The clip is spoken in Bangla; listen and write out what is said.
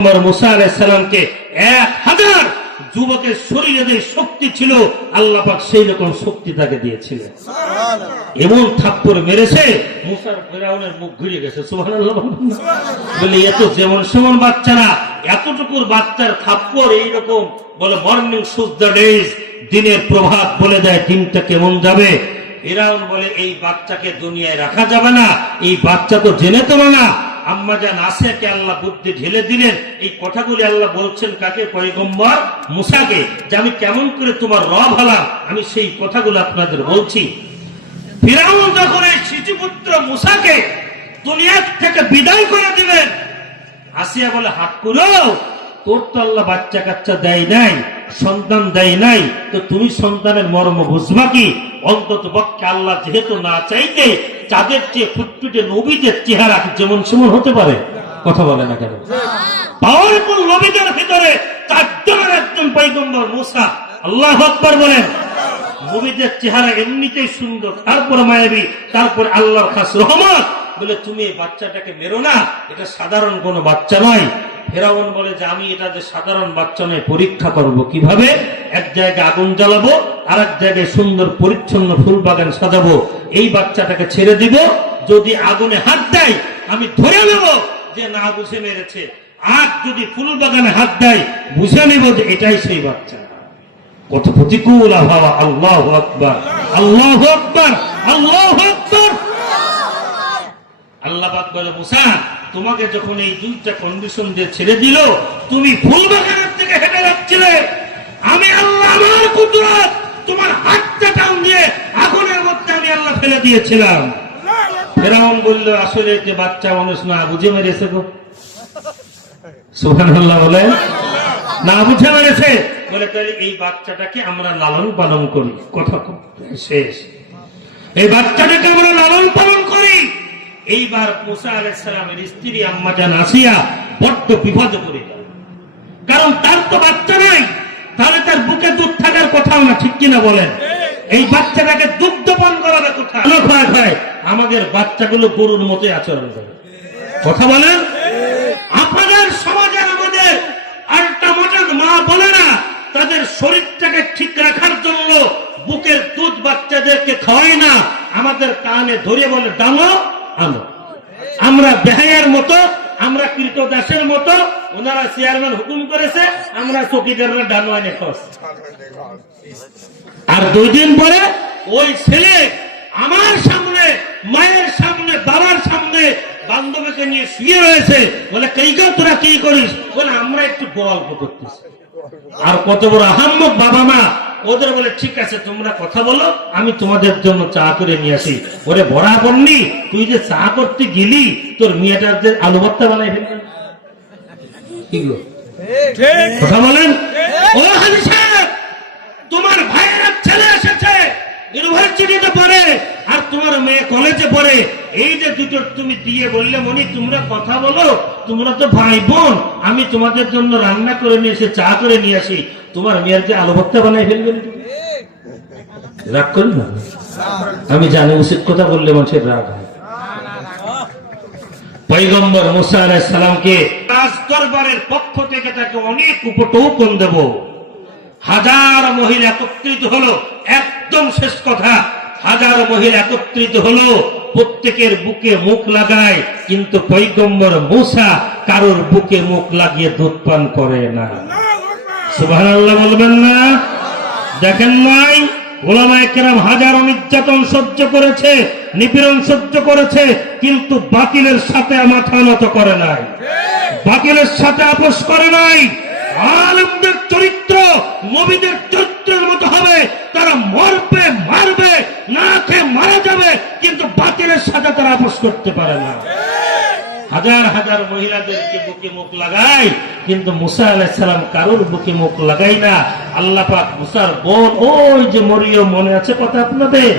মুসা আলাইহিস সালামকে 1000 যুবকের শরীরে যে শক্তি ছিল আল্লাহ পাক সেই রকম শক্তি তাকে দিয়েছিলেন। এমন থাপ্পড় মেরেছে মুসার ফেরাউনের মুখ ঘুরে গেছে। সুবহানাল্লাহ বলে এত যেমন সেমন বাচ্চা না, এতটুকুর বাচ্চার থাপ্পড় এইরকম বলে মর্নিং সুজ দ্য ডেজ, দিনের প্রভাত বলে দেয় দিনটা কেমন যাবে। ফেরাউন বলে এই বাচ্চাকে দুনিয়ায় রাখা যাবে না, এই বাচ্চা তো জেনে তো না। আম্মা জান আসিয়াকে আল্লাহ বুদ্ধি ঢেলে দিলেন। এই কথাগুলি আল্লাহ বলছেন কাকে? পয়গম্বর মুসাকে, যে আমি কেমন করে তোমার রব হলাম আমি সেই কথাগুলো আপনাদের বলছি। ফিরাউন যখন এই শিশুপুত্র মুসাকে দুনিয়া থেকে বিদায় করে দিলেন, আসিয়া বলে হাত করো, তোর তো আল্লাহ বাচ্চা কাচ্চা দেয় নাই, সন্তান দেয় নাই, তো তুমি সন্তানের মর্ম বুঝবা কি? অন্তত পক্ষে আল্লাহ যেহেতু না চাইতে চাঁদের চেয়ে ফুটফুটে নবীদের চেহারা যেমন সেমন হতে পারে। কথা বলে না কেন? পাওয়ারফুল নবীদের ভিতরে 4 জনের একজন পয়গম্বর মুসা। আল্লাহু আকবার বলেন। নবীদের চেহারা এমনিতেই সুন্দর, তারপর মায়াবী, তারপর আল্লাহর খাস রহমত। বলে তুমি এই বাচ্চাটাকে মেরো না, এটা সাধারণ কোনো বাচ্চা নয়। ফেরাউন বলে যে আমি এটা যে সাধারণ বাচ্চা নয়, পরীক্ষা করব কিভাবে? এক জায়গায় আগুন জ্বালাবো, আর এক জায়গায় সুন্দর পরিচ্ছন্ন ফুল বাগান সাজাবো, এই বাচ্চাটাকে ছেড়ে দিব, যদি আগুনে হাত দেয় আমি ধরে নেব যে না বুঝে মেরেছে, আর যদি ফুল বাগানে হাত দেয় বুঝে নেব যে এটাই সেই বাচ্চা। কত প্রতিকূল আবহাওয়া! আল্লাহু আকবার, আল্লাহু আকবার, আল্লাহু আকবার। আল্লাহ পাক বলে মুসা তোমাকে যখন এই 2টা কন্ডিশন দিয়ে ছেড়ে দিল, তুমি ফুল বাগানের থেকে হেঁটে যাচ্ছিলে, আমি আল্লাহ আমার কুদরত তোমার হাতটা টান দিয়ে আগুনের মধ্যে আমি আল্লাহ ফেলে দিয়েছিলাম। ফেরাউন বলল আসলে যে বাচ্চা মানুষ না বুঝে মেরেছে গো। সুবহানাল্লাহ বলে, না বুঝে মেরেছে। বলে তাহলে এই বাচ্চাটাকে আমরা লালন পালন করি। কথা শেষ। এই বাচ্চাটাকে আমরা লালন পালন করি। এইবার মুসা আলাইহিস সালামের স্ত্রী আম্মা জান আসিয়া বড্ড বিপদে পড়ে গেল, কারণ তার তো বাচ্চা নাই, তাহলে তার বুকে দুধ থাকার কথাও না, ঠিক কিনা বলেন? এই বাচ্চাটাকে দুগ্ধ পান করাবে কোথায়? খায় আমাদের বাচ্চাগুলো গরুর মতোই আচরণ করে। কথা বলেন? আপনাদের সমাজে আমাদের আল্টামাটার মা বলে না, তাদের শরীরটাকে ঠিক রাখার জন্য বুকের দুধ বাচ্চাদেরকে খাওয়ায় না, আমাদের কানে ধরে বলে ডাঙো আনো। আমরা বেহায়ার মতো, আমরা কৃতদাসের মতো, ওনারা চেয়ারম্যান হুকুম করেছে, আমরা চকিদাররা ডানো আনে খস। আর 2 দিন পরে ওই ছেলে আমার সামনে, মায়ের সামনে, বাবার সামনে বান্ধবীকে নিয়ে শুয়ে রয়েছে। বলে কেই গো তোরা কি করিস? বলে আমরা একটু গল্প করতেছি। আর কত বড় আহাম্মক বাবা মা, ওদের বলে ঠিক আছে তোমরা কথা বলো, আমি তোমাদের জন্য চা করে নিয়ে আসি। ওরে বরাবর নি, তুই যে চা করতে গেলি তোর মেয়েটার যে আলু ভর্তা বানাই ফেলবে। কথা বলেন? ও হাজি সাহেব, তোমার ভাইয়ের ছেলে এসেছে, ইউনিভার্সিটিতে পড়ে, আর তোমার মেয়ে কলেজে পড়ে। এই যে দুটো তুমি দিয়ে বললে মনি তোমরা কথা বলো, তোমরা তো ভাই বোন, আমি তোমাদের জন্য রান্না করে নিয়ে এসে চা করে নিয়ে আসি, তোমার মেয়ের যে আলু ভর্তা বানাই ফেলবেন। রাগ করি না, আমি জানি উচিত কথা বললে মানুষের রাগ হয়। পয়গম্বর মুসা আলাইহিস সালামকে রাজ দরবারের পক্ষ থেকে তাকে অনেক উপটৌকন দেব। 1000 মহিলা একত্রিত হলো। একদম শেষ কথা, 1000 মহিলা একত্রিত হলো, প্রত্যেকের বুকে মুখ লাগায়, কিন্তু পয়গম্বর মুসা কারোর বুকে মুখ লাগিয়ে দুধ পান করে না। সুবহানাল্লাহ বলবেন না? দেখেন নাই ওলামায়ে কেরাম হাজারো নির্যাতন সহ্য করেছে, নিপীড়ন সহ্য করেছে, কিন্তু বাতিলের সাথে মাথা নত করে নাই, বাতিলের সাথে আপোষ করে নাই। আলেমদের চরিত্র নবীদের চরিত্রের মতো হবে, তারা মরবে, মারবে, না খেয়ে মারা যাবে, কিন্তু বাতিলের সাথে তারা আপোষ করতে পারে না। 1000 মহিলাদেরকে বুকে মুখ লাগায়, কিন্তু মুসা আলাইহিস সালাম কারোর বুকে মুখ লাগাই না। আল্লাহ পাক মুসার বোন, ওই যে মরিয়ম, মনে আছে কথা আপনাদের?